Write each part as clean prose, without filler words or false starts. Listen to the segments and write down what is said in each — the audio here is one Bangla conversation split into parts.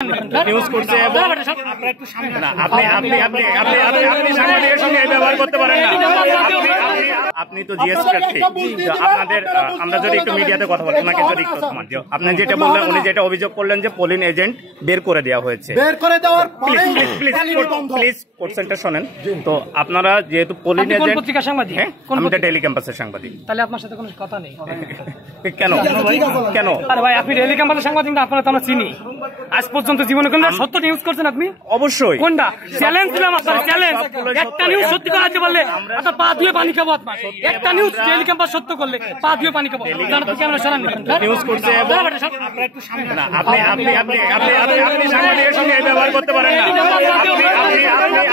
নিউজ করছে এবং আপনি আপনি আপনি আপনি আপনি সাংবাদিকের সঙ্গে ব্যবহার করতে পারেন না। আপনি তো জিএস প্রার্থী, আপনাদের আমরা যদি একটু মিডিয়াতে কথা বলি, ওনাকে যদি একটু সমান দিও। আপনি যেটা বললেন, উনি যেটা অভিযোগ করলেন যে পোলিং এজেন্ট বের করে দেওয়া হয়েছে, বের করে দেওয়ার পরে প্লিজ কোশ্চেনটা শোনেন। তো আপনারা যেহেতু পোলিং এজেন্ট, পত্রিকা সাংবাদিক, আমি তো ডেইলি ক্যাম্পাসের সাংবাদিক, তাহলে আপনার সাথে কোনো কথা নেই। কেন কেন? আরে ভাই, আপনি ডেইলি ক্যাম্পাসের সাংবাদিক না, আপনারা তো আমরা চিনি। আজ পর্যন্ত জীবনে কোন সত্য নিউজ করছেন আপনি? অবশ্যই। কোনটা চ্যালেঞ্জ দিলাম আপনার? চ্যালেঞ্জ একটা নিউজ সত্যি করাতে পারলে আপনার পা ধুয়ে পানি খাবো। আপনার একটা নিউজ ডেইলি ক্যাম্পাস সত্য করলে পা ধুয়ে পানি খাবো। জানো তো ক্যামেরা সরান নিউজ করছে এবং আপনি আপনি আপনি আপনি আপনি সাংবাদিকের সঙ্গে ব্যবহার করতে পারেন না।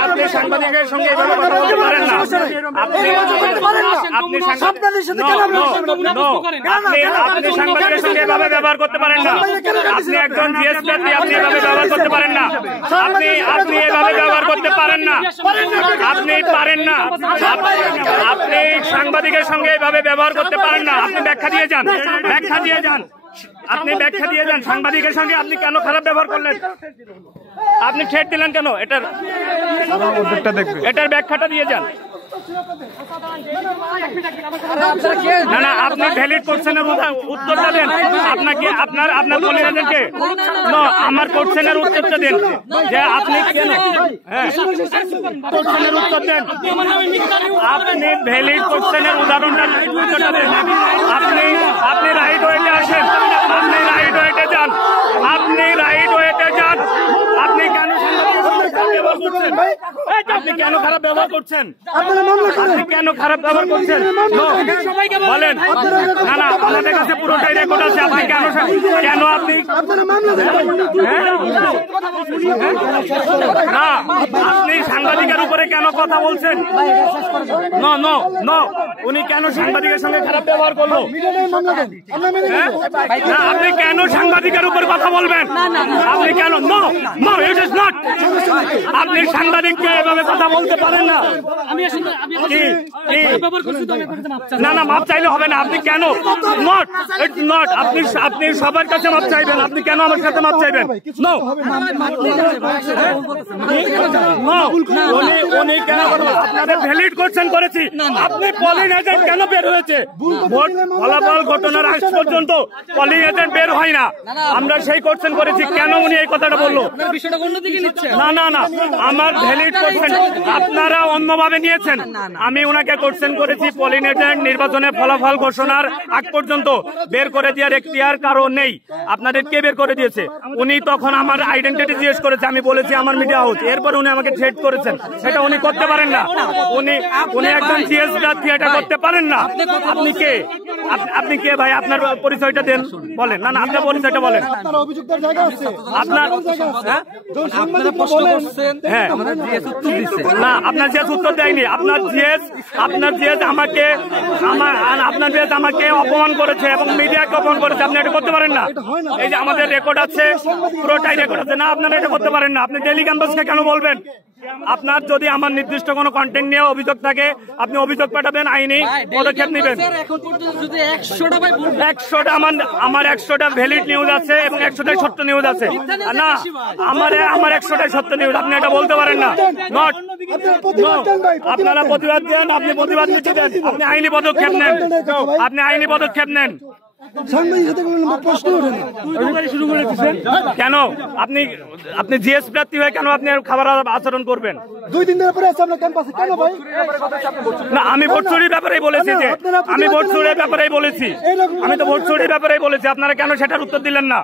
আপনি সাংবাদিকের সঙ্গে ব্যবহার করতে পারেন না। আপনি সাংবাদিকের সঙ্গে এভাবে ব্যবহার করতে পারেন না। আপনি একজন জিএস প্রার্থী, আপনি এভাবে ব্যবহার করতে পারেন না। আপনি এভাবে ব্যবহার করতে পারেন না। আপনি পারেন না। আপনি সাংবাদিকের সঙ্গে এভাবে ব্যবহার করতে পারেন না। আপনি ব্যাখ্যা দিয়ে যান, ব্যাখ্যা দিয়ে যান, আপনি ব্যাখ্যা দিয়ে যান। সাংবাদিকের সঙ্গে আপনি কেন খারাপ ব্যবহার করলেন? আপনি ঠেট দিলেন কেন? এটার ব্যাখ্যাটা দিয়ে যান। না না, আপনি ভ্যালিড কোশ্চেনের উত্তরটা দেন। আপনাকে আপনার পোলিং এজেন্টকে আমার কোশ্চেনের উত্তরটা দেন যে আপনি কেন কোশ্চেনের উত্তর দেন। আপনি ভ্যালিড কোশ্চেনের উদাহরণটা দেন। আপনি রাইট ওয়েতে আসেন, আপনি রাইট ওয়েতে যান, আপনি রাইট ওয়েতে যান। আপনি কেন আপনি কেন খারাপ ব্যবহার করছেন? আপনি কেন খারাপ ব্যবহার করছেন বলেন। না না, আমাদের কাছে পুরোটাই রেকর্ড আছে। আপনি কেন আপনি না, আপনি সাংবাদিকের উপরে কেন কথা বলছেন? নো নো নো, উনি কেন সাংবাদিকের সঙ্গে খারাপ ব্যবহার করলো? না, আপনি কেন সাংবাদিকের উপর কথা বলবেন? আপনি কেন? No no, it is not. আপনি সাংবাদিককে এভাবে কথা বলতে পারেন না। না না, মাপ চাইলে হবে না। আপনি কেন? Not, it's not. আপনি সবার কাছে মাপ চাইবেন, আপনি কেন আমার সাথে মাপ চাইবেন? নো নো, উনি কেন? আপনাদের ভ্যালিড কোশ্চেন করেছি। আপনি পোলিং এজেন্ট কেন বের হয়েছে? ভোট ফলাফল ঘটনার আগ পর্যন্ত পোলিং এজেন্ট বের হয় না। আমরা সেই কোশ্চেন করেছি, কেন উনি এই কথাটা বললো? না না না, আমার ভ্যালিড কোশ্চেন আপনারা অন্যভাবে নিয়েছেন। আমি ওনাকে কোশ্চেন করেছি, পোলিং এজেন্ট নির্বাচনের ফলাফল ঘোষণার আগ পর্যন্ত বের করে দেওয়ার এখতিয়ার কারো নেই। আপনাদের কে বের করে দিয়েছে? উনি তখন আমার আইডেন্টিটি জিজ্ঞেস করেছে, আমি বলেছি আমার মিডিয়া হাউস। এরপর উনি আমাকে থ্রেট করেছেন। সেটা উনি করতে পারেন না। উনি একজন জিএস প্রার্থী, এটা করতে পারেন না। আপনি কে? আপনি কে ভাই? আপনার পরিচয়টা দেন, বলেন। না না, আপনার পরিচয়টা বলেন। আপনার হ্যাঁ না, আপনার জিএস উত্তর দেয়নি। আপনার জিএস আমাকে অপমান করেছে এবং মিডিয়াকে অপমান করেছে। আপনি এটা করতে পারেন না। এই যে আমাদের রেকর্ড আছে, পুরোটাই রেকর্ড আছে। না, আপনারা এটা করতে পারেন না। আপনি ডেইলি ক্যাম্পাসকে কেন বলবেন? আপনার যদি আমার নির্দিষ্ট কোনো কন্টেন্ট নিয়ে অভিযোগ থাকে, আপনি অভিযোগ পাঠাবেন, আইনি পদক্ষেপ নেবেন। 100টা আমার 100টা ভ্যালিড নিউজ আছে এবং 100টাই সত্য নিউজ আছে। না, আমার 100টাই সত্য নিউজ। আপনি এটা বলতে পারেন না। নট, আপনারা প্রতিবাদ দেন, আপনি প্রতিবাদ নিতে দেন, আপনি আইনি পদক্ষেপ নেন, আপনি আইনি পদক্ষেপ নেন। কেন আপনি জিএস প্রার্থী হয়ে কেন আপনি খাবার আচরণ করবেন? 2 দিন ধরে পরে আছে আমরা ক্যাম্পাসে, কেন ভাই? না, আমি ভোট চুরির ব্যাপারেই বলেছি যে আমি ভোট চুরির ব্যাপারেই বলেছি। আমি তো ভোট চুরির ব্যাপারেই বলেছি। আপনারা কেন সেটার উত্তর দিলেন না?